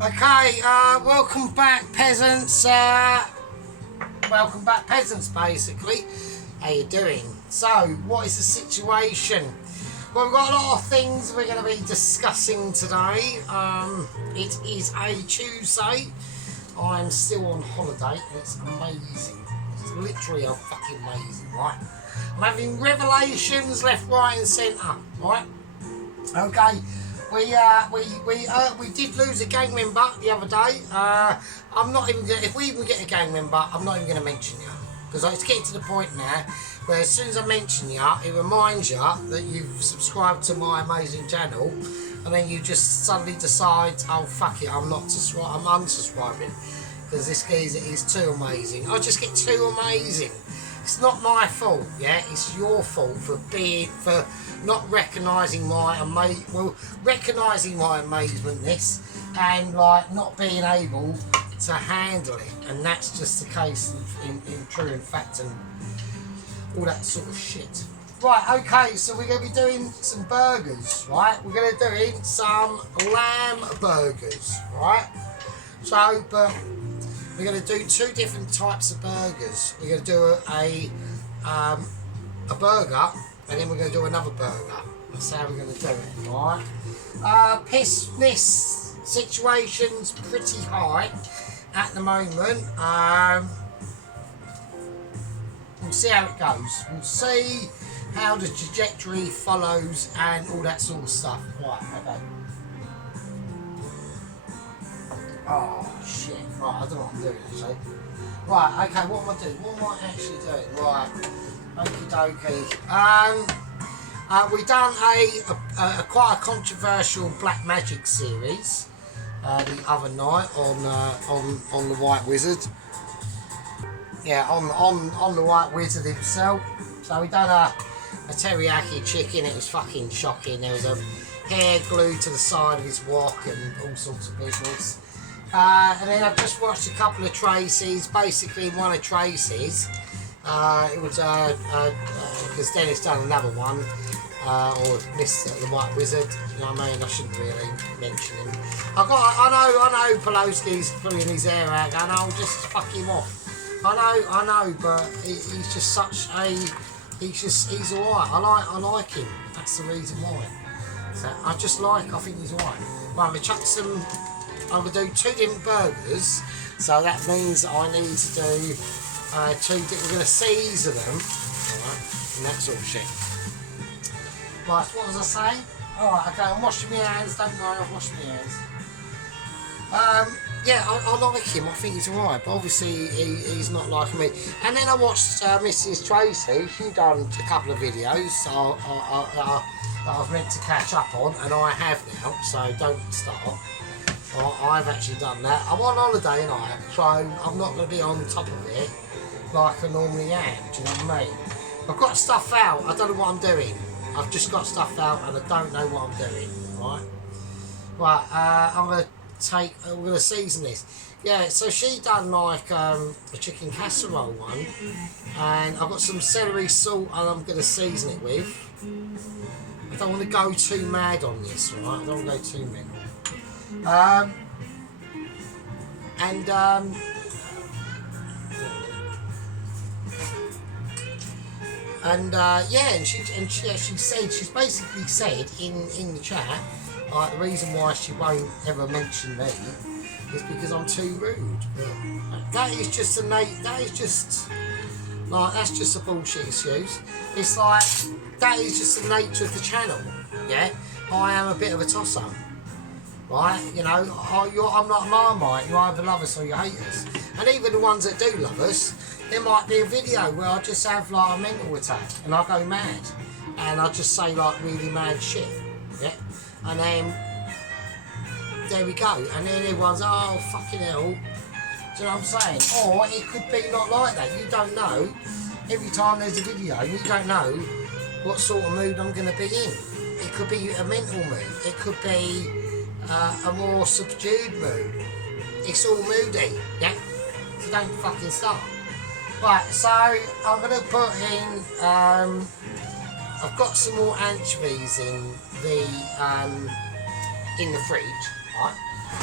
Okay, welcome back, peasants. Welcome back, peasants, basically. How you doing? So, what is the situation? Well, we've got a lot of things we're going to be discussing today. It is a Tuesday. I'm still on holiday, and it's amazing. It's literally fucking amazing, right? I'm having revelations left, right, and centre, right? Okay. We did lose a gang member the other day. I'm not even gonna, if we even get a gang member, I'm not even going to mention you, because it's getting to the point now where as soon as I mention you, it reminds you that you've subscribed to my amazing channel, and then you just suddenly decide, oh fuck it, I'm unsubscribing because this geezer is too amazing. I just get too amazing. It's not my fault, yeah. It's your fault for not recognising my recognising my amazementness and like not being able to handle it, and that's just the case in true and fact and all that sort of shit. Right, okay, so we're going to be doing some burgers, right? We're going to be doing some lamb burgers, right? So, but we're going to do two different types of burgers. We're going to do a burger, and then we're going to do another burger. That's how we're going to do it, right? This situation's pretty high at the moment. We'll see how it goes. We'll see how the trajectory follows and all that sort of stuff. Right, okay. Oh shit, right, I don't know what I'm doing actually. Right, okay, what am I doing? What am I actually doing? Right, okie dokie. We done a quite a controversial Black Magic series the other night on the White Wizard. Yeah, on the White Wizard himself. So we done a teriyaki chicken. It was fucking shocking. There was a hair glued to the side of his wok and all sorts of business. And then I've just watched a couple of Tracy's. Basically, one of Tracy's, it was because Dennis done another one, or Mr. the White Wizard. You know what I mean? I shouldn't really mention him. I know Peloski's pulling his hair out, going, "Oh, just fuck him off." I know, but he's just such a, he's alright. I like him. That's the reason why. So I think he's alright. Right, I'm going to do two different burgers, so that means I need to do we're going to season them, alright, and that sort of shit. Right, what was I saying? Alright, okay, I'm washing my hands, don't worry, I've washed my hands. Yeah, I like him, I think he's alright, but obviously he's not like me. And then I watched Mrs. Tracy. She done a couple of videos that I was meant to catch up on, and I have now, so don't start. I've actually done that. I'm on holiday and so I'm not going to be on top of it like I normally am, do you know what I mean? I've got stuff out, I don't know what I'm doing. I've just got stuff out and I don't know what I'm doing, right? Right, we're going to season this. Yeah, so she done like a chicken casserole one, and I've got some celery salt and I'm going to season it with. I don't want to go too mad on this, right? I don't want to go too mad. Yeah, and she's basically said in the chat, like, the reason why she won't ever mention me is because I'm too rude. But that is just that's just a bullshit excuse. It's like, that is just the nature of the channel. Yeah, I am a bit of a tosser. Right, you know, I'm not a Marmite. You either love us or you hate us. And even the ones that do love us, there might be a video where I just have like a mental attack and I go mad, and I just say like really mad shit. Yeah, and then there we go. And then everyone's, oh fucking hell. Do you know what I'm saying? Or it could be not like that. You don't know. Every time there's a video, you don't know what sort of mood I'm going to be in. It could be a mental mood. It could be a more subdued mood. It's all moody, yeah? So don't fucking start. Right, so I'm going to put in, I've got some more anchovies in the fridge, right?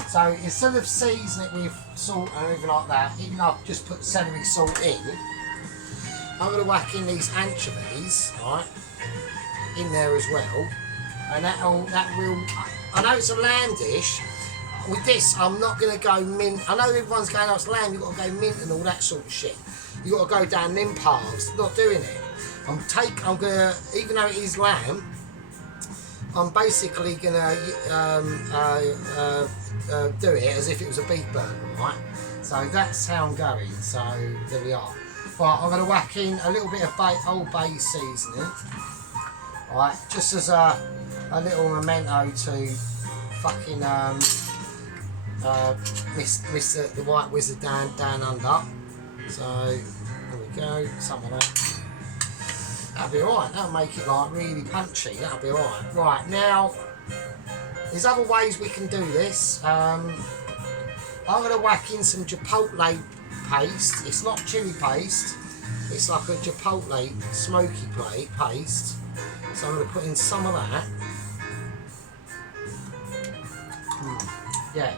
So instead of seasoning it with salt and everything like that, even though I've just put celery salt in, I'm going to whack in these anchovies, right, in there as well, and that will. I know it's a lamb dish. With this, I'm not going to go mint. I know everyone's going, oh, it's lamb, you've got to go mint and all that sort of shit. You've got to go down them paths. Not doing it. I'm going to, even though it is lamb, I'm basically going to do it as if it was a beef burger, right? So that's how I'm going. So there we are. Right, I'm going to whack in a little bit of Old Bay seasoning. Right, just as a little memento to fucking miss the White Wizard down under. So there we go, some of that. That'll be alright. That'll make it like really punchy. That'll be alright. Right, now there's other ways we can do this. I'm going to whack in some chipotle paste. It's not chili paste. It's like a chipotle smoky paste. So I'm going to put in some of that. Yeah.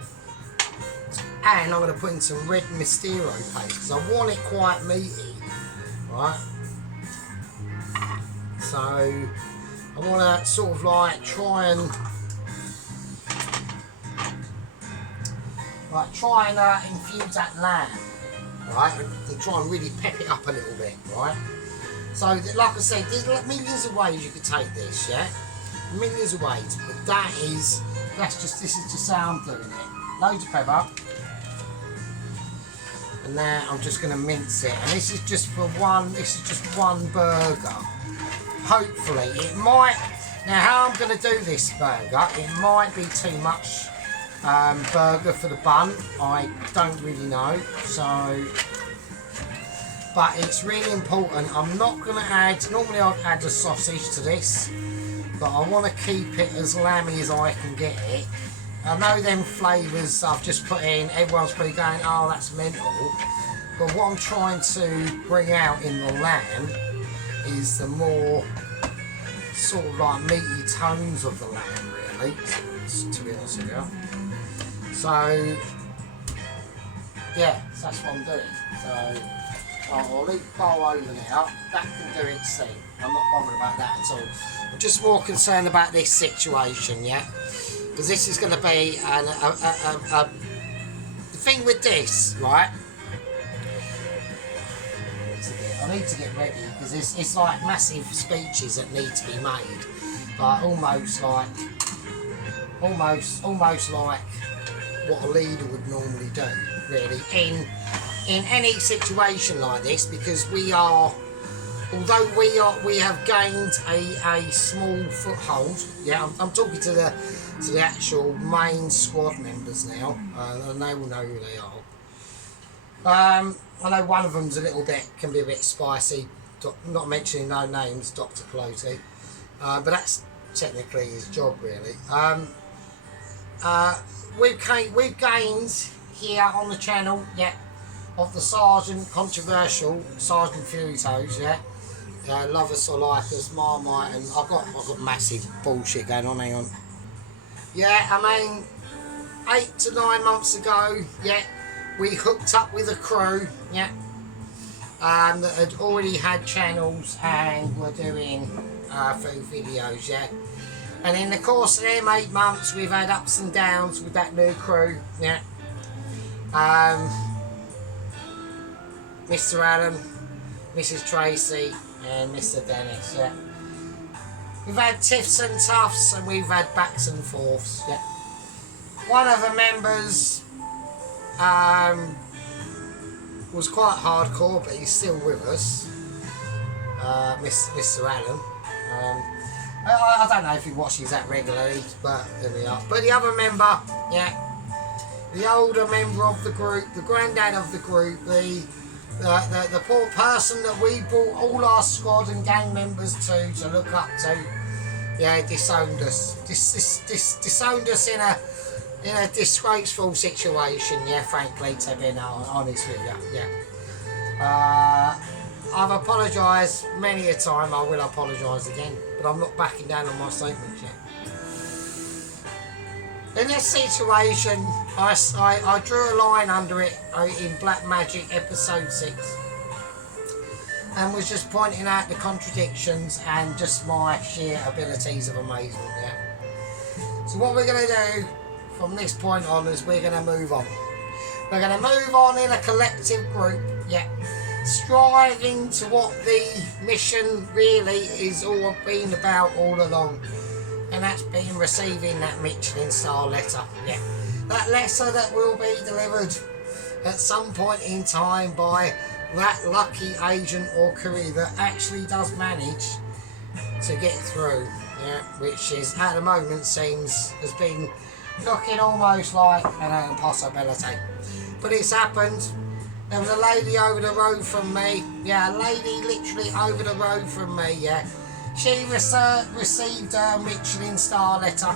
And I'm going to put in some red Mistero paste because I want it quite meaty, right? So I want to sort of like try and infuse that lamb, right? And try and really pep it up a little bit, right? So like I said, there's millions of ways you could take this, yeah? Millions of ways, but this is just how I'm doing it. Loads of pepper. And now I'm just going to mince it, and this is just one burger. Hopefully it might, now how I'm going to do this burger, it might be too much burger for the bun, I don't really know, so, but it's really important. I'm not going to add, normally I'd add a sausage to this, but I want to keep it as lamby as I can get it. I know them flavours I've just put in, everyone's probably going, oh that's mental, but what I'm trying to bring out in the lamb is the more sort of like meaty tones of the lamb, really, to be honest with you. So yeah, so that's what I'm doing. So I'll leave the bowl over now. That can do its thing. I'm not bothered about that at all. I'm just more concerned about this situation, yeah, because this is going to be the thing with this, right? I need to get ready because it's like massive speeches that need to be made, but almost like what a leader would normally do, really, in any situation like this, because we have gained a small foothold. Yeah, I'm talking to the actual main squad members now, and they will know who they are. I know one of them's can be a bit spicy, not mentioning no names, Dr. Pelosi, but that's technically his job, really. We've gained here on the channel, yeah, of the controversial Sergeant Fury Toes, yeah. Love us or like us, Marmite, and I've got massive bullshit going on, hang on. Yeah, I mean, 8 to 9 months ago, yeah, we hooked up with a crew, yeah, that had already had channels and were doing food videos, yeah. And in the course of them 8 months, we've had ups and downs with that new crew, yeah. Mr. Allen, Mrs. Tracy, and Mr. Dennis, yeah. We've had tiffs and tuffs, and we've had backs and forths, yeah. One of the members was quite hardcore, but he's still with us, Mr. Allen. I don't know if he watches that regularly, but there we are. But the other member, yeah, the older member of the group, the granddad of the group, the poor person that we brought all our squad and gang members to look up to, yeah, disowned us. Disowned us in a disgraceful situation, yeah, frankly, to be honest with you, yeah. I've apologised many a time, I will apologise again, but I'm not backing down on my statements yet. In this situation, I drew a line under it in Black Magic episode 6 and was just pointing out the contradictions and just my sheer abilities of amazement. Yeah. So what we're going to do from this point on is we're going to move on. We're going to move on in a collective group, yeah, striving to what the mission really is all been about all along. And that's been receiving that Michelin star letter. Yeah, that letter that will be delivered at some point in time by that lucky agent or courier that actually does manage to get through. Yeah, which is at the moment has been looking almost like an impossibility. But it's happened. There was a lady over the road from me. Yeah, a lady literally over the road from me. Yeah. She received a Michelin star letter,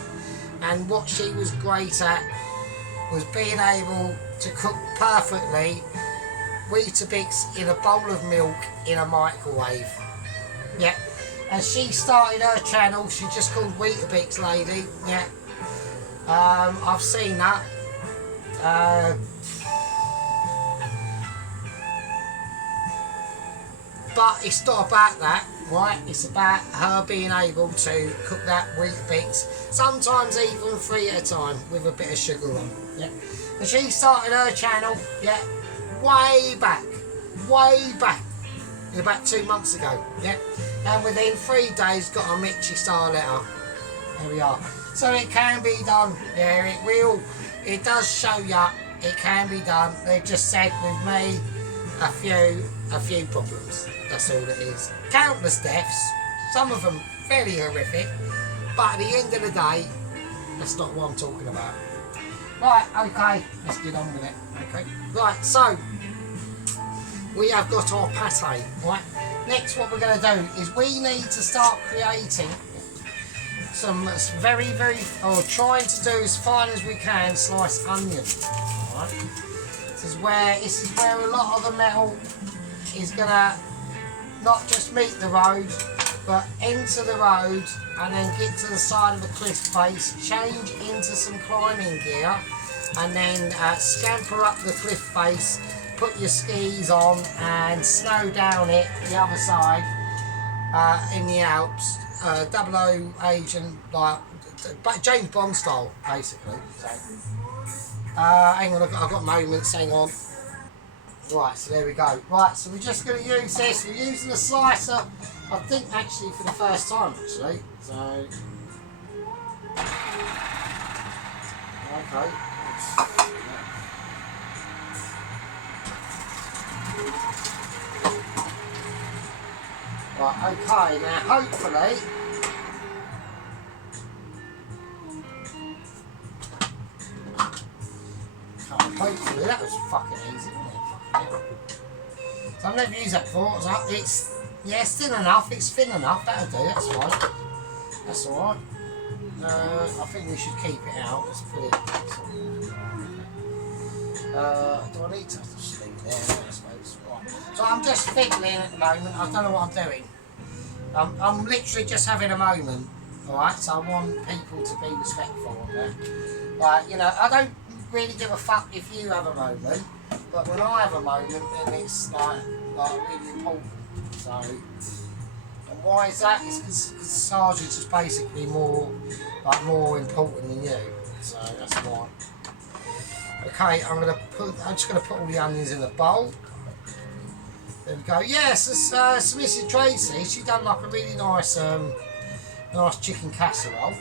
and what she was great at was being able to cook perfectly Weetabix in a bowl of milk in a microwave. Yeah, and she started her channel. She just called Weetabix Lady. Yeah, I've seen that. But it's not about that, right? It's about her being able to cook that Weetabix, sometimes even 3 at a time with a bit of sugar on. Yeah. And she started her channel, yeah, way back, about 2 months ago, yeah. And within 3 days got a Michelin star letter. There we are. So it can be done. Yeah, it will. It does show you it can be done. They've just said with me a few problems. That's all it is. Countless deaths, some of them fairly horrific, but at the end of the day, that's not what I'm talking about. Right, okay, let's get on with it. Okay, right, so we have got our pate, right? Next, what we're going to do is we need to start creating some or trying to do as fine as we can sliced onion. Right? This is where a lot of the metal is going to not just meet the road, but enter the road and then get to the side of the cliff face, change into some climbing gear, and then scamper up the cliff face, put your skis on and snow down it the other side in the Alps, 00 agent, like James Bond style, basically. So, hang on, I've got moments, hang on. Right, so there we go. Right, so we're just going to use this. We're using a slicer, I think actually for the first time, actually. So, okay. Right, okay, now hopefully that was fucking easy, wasn't it? So I've never used that before. It's thin enough, it's thin enough, that'll do, that's fine. That's alright. I think we should keep it out. Let's put it do I need to just leave it there? I suppose. Right. So I'm just fiddling at the moment, I don't know what I'm doing. I'm literally just having a moment, alright, so I want people to be respectful on there. Like, you know, I don't really give a fuck if you have a moment, but when I have a moment, then it's like really important. So, and why is that? It's because the sergeant is basically more important than you. So that's why. Okay, I'm just gonna put all the onions in the bowl. There we go. Yes, it's Mrs. Tracy. She done like a really nice chicken casserole.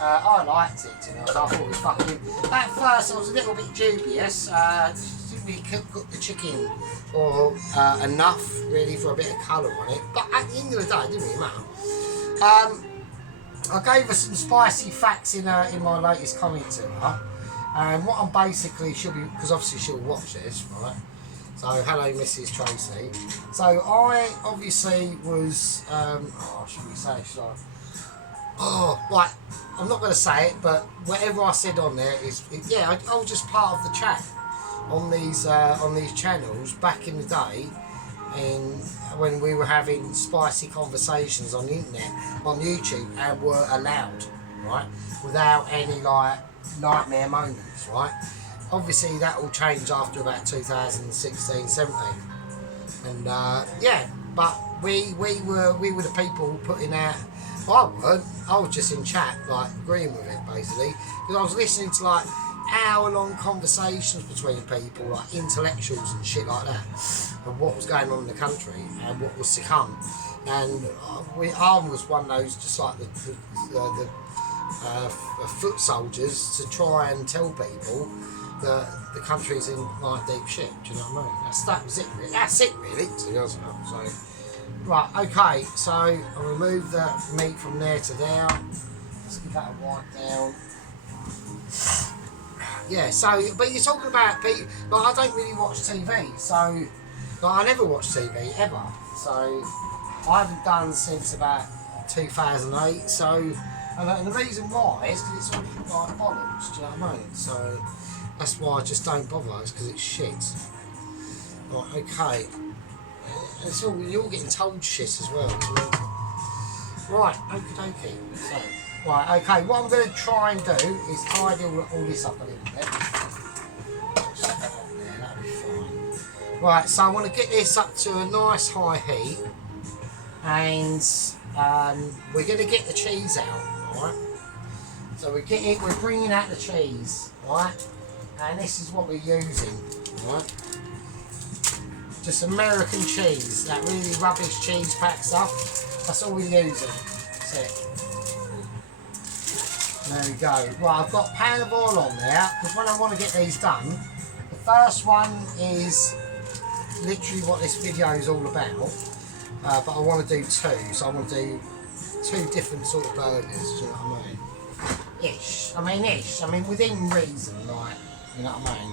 I liked it, you know. I thought it was fucking. At first, I was a little bit dubious. Didn't really cook the chicken or enough really for a bit of colour on it. But at the end of the day, it didn't really matter. I gave her some spicy facts in my latest comment to her. And what I'm basically, because obviously she'll watch this, right? So, hello Mrs. Tracy. So, I obviously was, should we say, right, I'm not going to say it, but whatever I said on there I was just part of the chat on these channels back in the day, when we were having spicy conversations on the internet, on YouTube, and were allowed, right, without any nightmare moments, right? Obviously that will change after about 2016, 17. And yeah, but we were the people putting out. I was just in chat, like agreeing with it basically, because I was listening to like hour-long conversations between people, like intellectuals and shit like that, and what was going on in the country and what was to come. And I was one of those, just like the foot soldiers, to try and tell people that the country's in like deep shit. Do you know what I mean? That was it. Really. That's it, really. To be honest with you. So, right, okay. So I'll remove the meat from there to there. Let's give that a wipe down. Yeah. So, but you're talking about people. Like, I don't really watch TV. So, like, I never watch TV ever. So, I haven't done since about 2008. So, and the reason why is because it's all like bollocks. Do you know what I mean? So. That's why I just don't bother, it's because it's shit. Right, okay. It's all, you're all getting told shit as well. Right, okie dokie. So, right, okay, what I'm going to try and do is tidy all this up a little bit. Just there, that'll be fine. Right, so I want to get this up to a nice high heat. And we're going to get the cheese out, right? So we're bringing out the cheese, right? And this is what we're using, right? Just American cheese, that really rubbish cheese pack stuff. That's all we're using. That's it. There we go. Right, I've got a pan of oil on there because when I want to get these done, the first one is literally what this video is all about. But I want to do two, so I want to do two different sort of burgers. Do you know what I mean? Ish. I mean within reason, like. You know what I mean?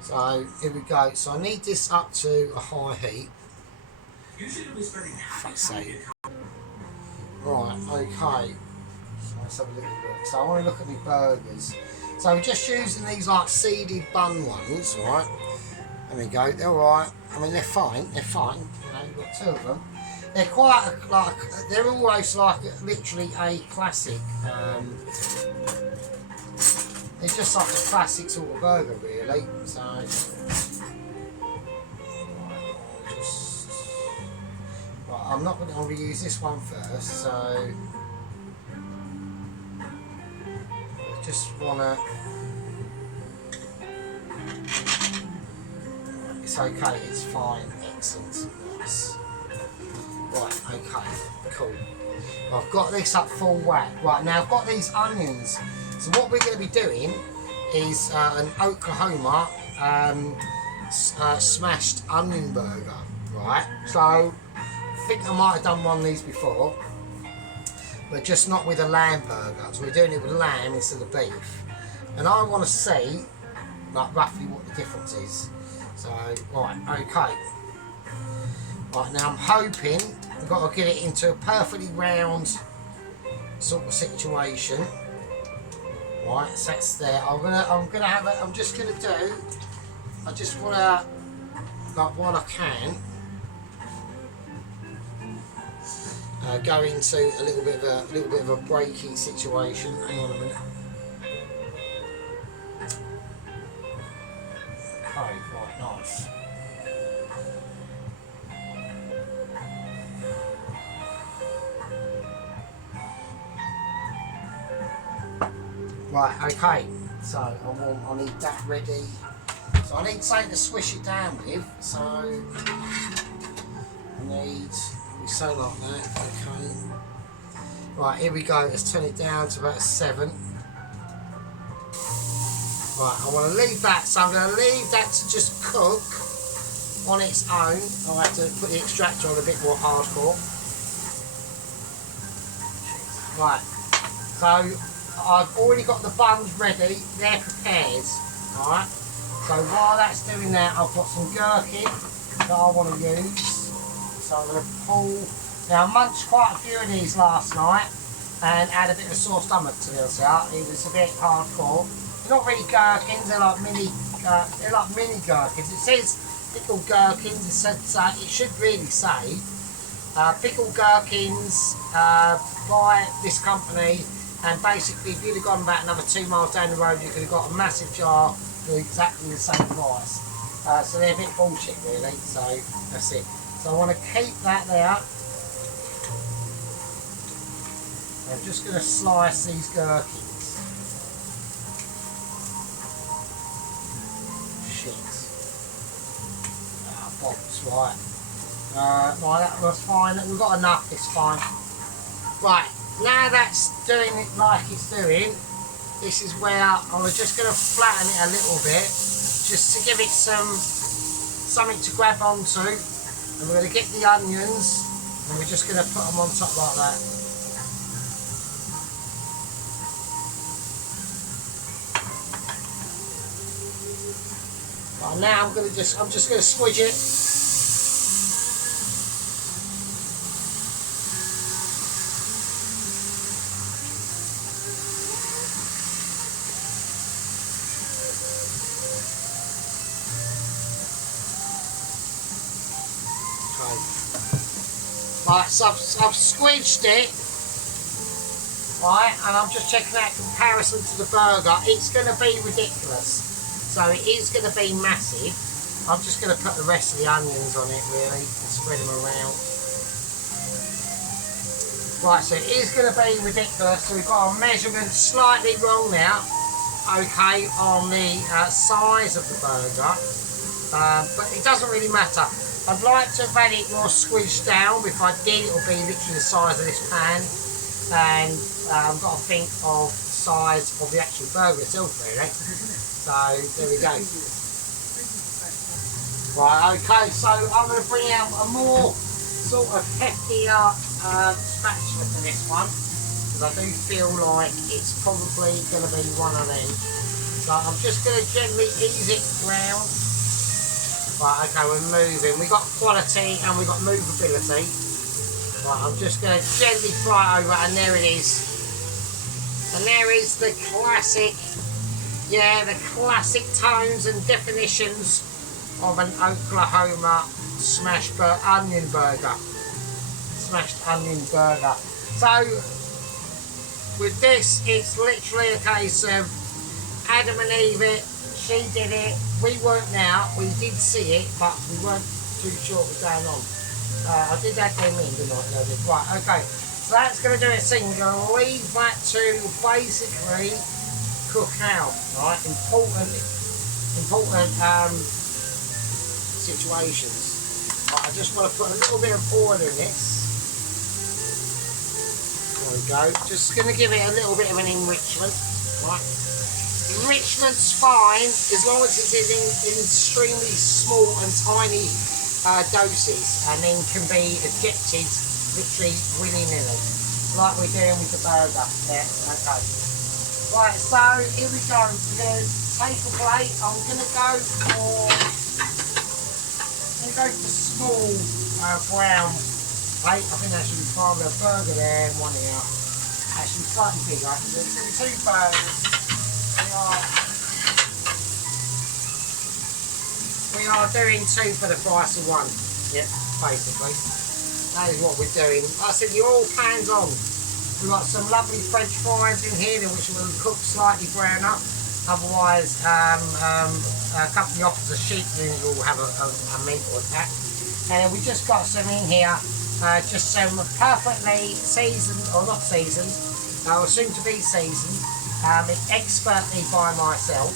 So here we go. So I need this up to a high heat. Fuck's sake. Right, okay. So let's have a little look. So I want to look at my burgers. So we're just using these like seeded bun ones, right? There we go. They're alright. I mean, they're fine. They're fine. You know, you've got two of them. They're quite like, they're almost like literally a classic. It's just like a classic sort of burger, really. So, right, I'm not going to use this one first. So, I just want to. It's okay. It's fine. Excellent. Nice. Right. Okay. Cool. I've got this up full whack. Right now, I've got these onions. So what we're going to be doing is an Oklahoma smashed onion burger, right? So I think I might have done one of these before, but just not with a lamb burger. So we're doing it with lamb instead of beef. And I want to see like roughly what the difference is. So, right, okay. Right, now I'm hoping I've got to get it into a perfectly round sort of situation. Right, so that's there. I'm just gonna do. I just wanna, like, while I can, go into a little bit of a breaking situation. Hang on a minute. Okay, right, nice. Right, okay, so I need that ready. So I need something to swish it down with, so I need, we say like that, okay. Right, here we go, let's turn it down to about 7. Right, I want to leave that, so I'm going to leave that to just cook on its own. I'll have to put the extractor on a bit more hardcore. Right, so I've already got the buns ready, they're prepared, alright? So while that's doing that, I've got some gherkin that I want to use. So I'm going to pull, now I munched quite a few of these last night and had a bit of a sore stomach to this out. It was a bit hardcore. They're not really gherkins, they're like mini gherkins. It says pickled gherkins, it should really say pickled gherkins by this company, and basically if you'd have gone about another 2 miles down the road, you could have got a massive jar for exactly the same price. So they're a bit bullshit really, so that's it. So I want to keep that there. I'm just going to slice these gherkins. Shit. Box, right. Right, that was fine. We've got enough, it's fine. Right, now that's doing it like it's doing, this is where I'm just going to flatten it a little bit, just to give it something to grab onto. And we're going to get the onions, and we're just going to put them on top like that. Right, now I'm just going to squidge it. Right, so I've squidged it, right, and I'm just checking out comparison to the burger. It's going to be ridiculous, so it is going to be massive. I'm just going to put the rest of the onions on it really and spread them around. Right, so it is going to be ridiculous. So we've got our measurement slightly wrong now, okay, on the size of the burger, but it doesn't really matter. I'd like to have had it more squished down. If I did, it'll be literally the size of this pan. And I've got to think of the size of the actual burger itself, really. So, there we go. Right, okay, so I'm going to bring out a more sort of heftier spatula for this one. Because I do feel like it's probably going to be one of them. So I'm just going to gently ease it round. Right, okay, we're moving. We've got quality and we've got movability. Right, I'm just going to gently fly over, and there it is. And there is the classic, yeah, the classic tones and definitions of an Oklahoma smashed onion burger. Smashed onion burger. So, with this, it's literally a case of Adam and Eve it. She did it, we weren't now, we did see it, but we weren't too sure what was going on. I did add them in, didn't I? Right, okay, so that's going to do it. So you're going to leave that to basically cook out, right? Important situations. Right, I just want to put a little bit of oil in this. There we go, just going to give it a little bit of an enrichment, right? Enrichment's fine as long as it is in extremely small and tiny doses, and then can be ejected literally willy-nilly, like we're doing with the burger. Yeah, okay. Right, so here we go. We're going to take a plate. I'm going to go for small brown plate. I think that should be fine with a burger there and one here. Actually, slightly bigger. So it's going to be 2 burgers. We are doing 2 for the price of 1. Yep, basically. That is what we're doing. Like I said, the oil pan's on. We've got some lovely French fries in here, which will cook slightly browner. Otherwise, a company offers a sheep, then we'll have a mental attack. And we just got some in here, just some perfectly seasoned, or not seasoned, or soon to be seasoned. Expertly by myself,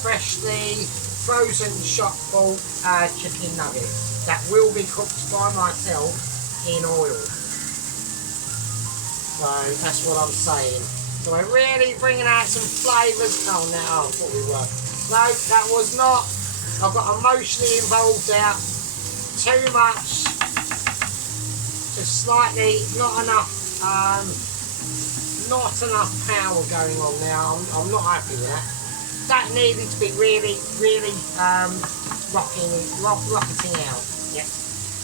freshly frozen shop bought chicken nuggets that will be cooked by myself in oil. So that's what I'm saying. So we're really bringing out some flavours. Oh no, I thought we were. No, that was not. I've got emotionally involved out. Too much. Just slightly, not enough. Not enough power going on now. I'm not happy with that. That needed to be really, really rocketing out. Yeah.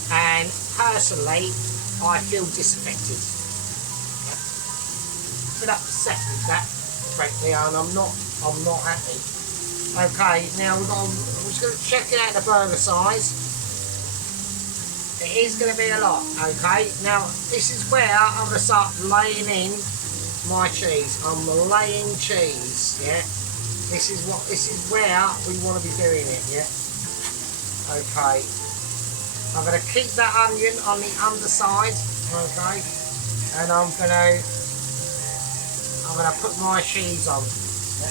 And personally, I feel disaffected. Yeah. A bit upset with that, frankly, and I'm not happy. Okay, now we're just going to check it out the burger size. It is going to be a lot, okay? Now, this is where I'm going to start laying in my cheese. I'm laying cheese, yeah? This is where we want to be doing it, yeah? Okay. I'm going to keep that onion on the underside, okay? And I'm going to put my cheese on. Yeah?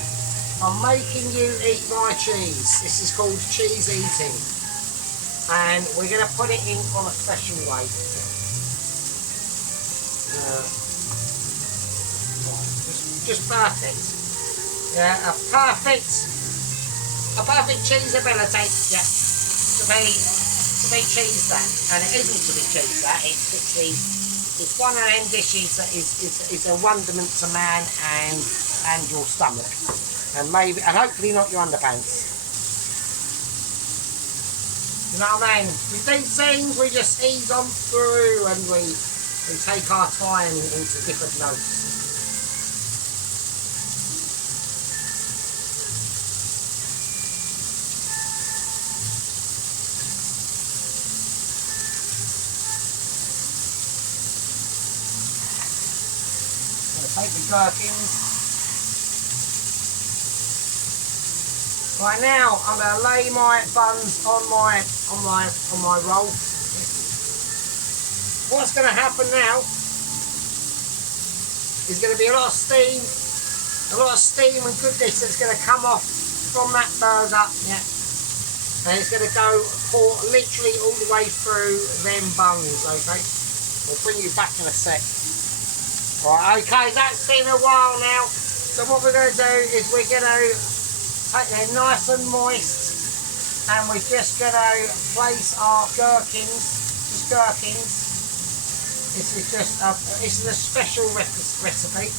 I'm making you eat my cheese. This is called cheese eating. And we're going to put it in on a special way. Just perfect. Yeah, a perfect cheeseability. Yeah, to be cheese that, and it isn't to be cheese that. It's one of them dishes that is a wonderment to man and your stomach, and hopefully not your underpants. You know what I mean? With these things, we just ease on through and we take our time into different notes. I'm going to take the gherkins. Right now, I'm going to lay my buns on my roll. What's going to happen now is going to be a lot of steam and goodness that's going to come off from that burger, yeah. And it's going to go literally all the way through them buns, okay. We'll bring you back in a sec. Right, okay, that's been a while now. So what we're going to do is we're going to they're nice and moist, and we're just going to place our gherkins. This is a special recipe.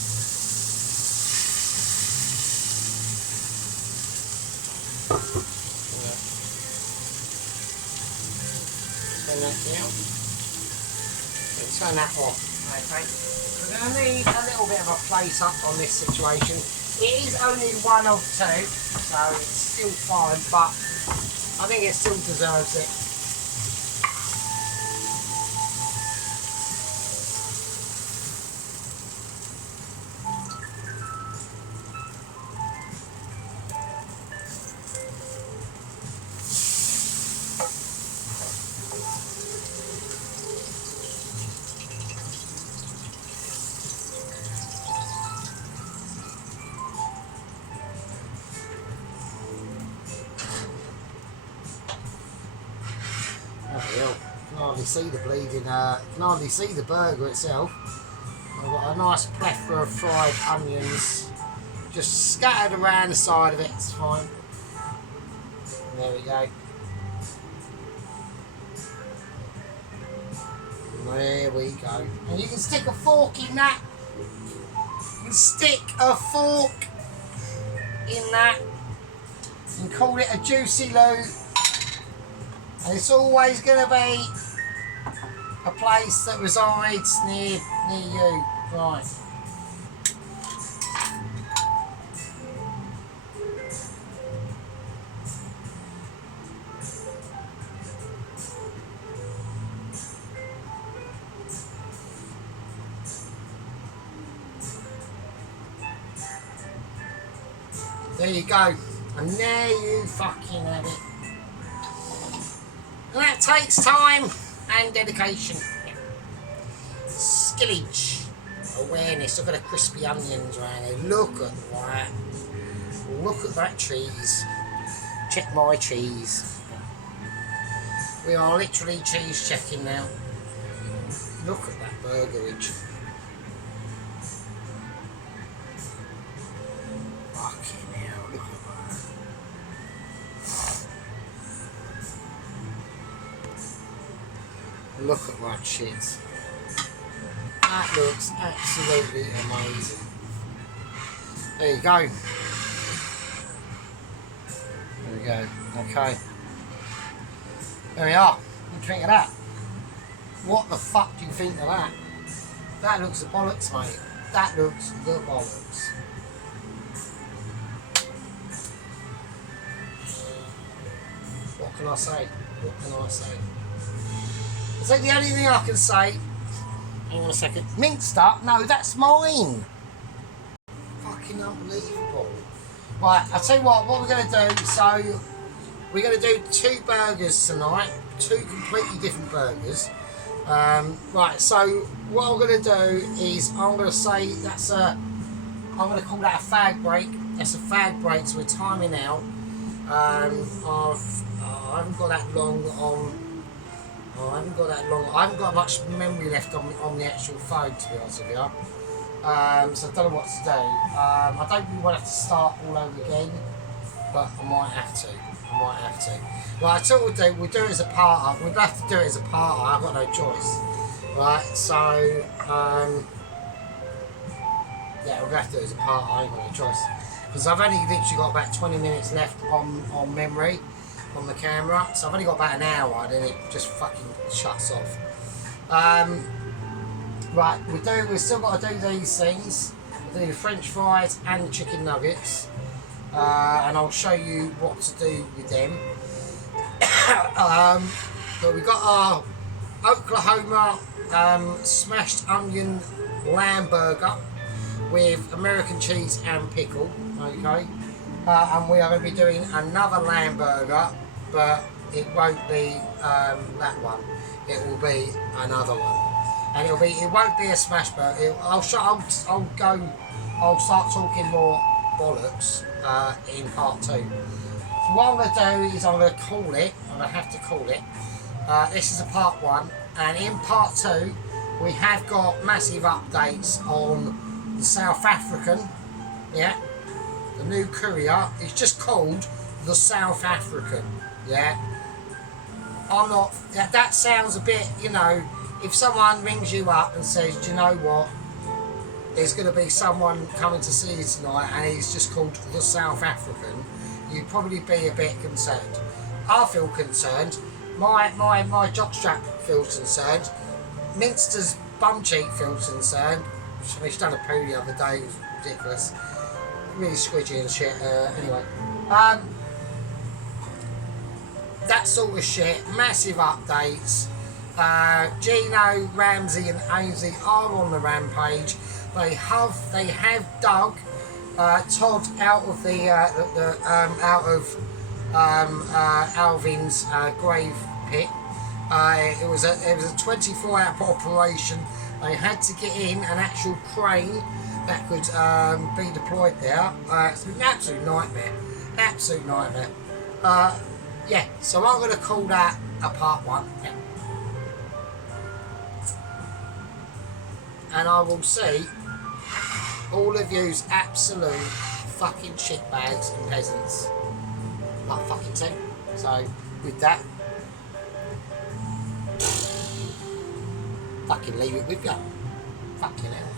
Turn that down. Turn that off. Okay. We're going to need a little bit of a place up on this situation. It is only one of two, so it's still fine, but I think it still deserves it. Can hardly see the burger itself. I've got a nice plethora of fried onions just scattered around the side of it. It's fine. There we go. There we go. And you can stick a fork in that. You can stick a fork in that and call it a juicy loo. And it's always going to be a place that resides near you. Right. There you go. And there you fucking have it. And that takes time and dedication. Skillage. Awareness. Look at the crispy onions around there. Look at that. Look at that cheese. Check my cheese. We are literally cheese checking now. Look at that burgerage. Fucking hell, look at that. Look at that shit. That looks absolutely amazing. There you go. There we go. Okay. There we are. What do you think of that? What the fuck do you think of that? That looks the bollocks, mate. That looks the bollocks. What can I say? What can I say? So the only thing I can say, hang on a second, Minster, no, that's mine. Fucking unbelievable. Right, I'll tell you what we're going to do. So, we're going to do 2 burgers tonight, 2 completely different burgers. Right, so what I'm going to do is I'm going to say I'm going to call that a fag break. That's a fag break, so we're timing out. I haven't got that long on. I haven't got much memory left on the actual phone, to be honest with you. So I don't know what to do. I don't really want to have to start all over again, but I might have to. Right, I thought we'll do it as a part. We'd have to do it as a part. I've got no choice. Right, so yeah, we'll have to do it as a part. I ain't got no choice because I've only literally got about 20 minutes left on memory on the camera, so I've only got about an hour, and then it just fucking shuts off. Right, we've still got to do these things. We'll do the French fries and the chicken nuggets, and I'll show you what to do with them. But we've got our Oklahoma smashed onion lamb burger with American cheese and pickle, okay? And we are going to be doing another lamb burger, but it won't be that one. It will be another one. And it won't be a smash burger. I'll start talking more bollocks in part 2. So what I'm going to do is I'm going to call it. I'm going to have to call it. This is a part 1, and in part 2 we have got massive updates on the South African. Yeah, the new courier is just called the South African. Yeah, I'm not. That sounds a bit, you know. If someone rings you up and says, do you know what, there's going to be someone coming to see you tonight and he's just called the South African, you'd probably be a bit concerned. I feel concerned. My jockstrap feels concerned. Minster's bum cheek feels concerned. She's done a poo the other day, it was ridiculous. Really squidgy and shit. Anyway. That sort of shit. Massive updates. Gino, Ramsey and Ainsley are on the rampage. They have dug Todd out of Alvin's grave pit. It was a 24-hour operation. They had to get in an actual crane that could be deployed there. It's been an absolute nightmare. Absolute nightmare. Yeah, so I'm going to call that a part 1. Yeah. And I will see all of you's absolute fucking shitbags and peasants. Like fucking too. So, with that, fucking leave it with you. Fucking hell.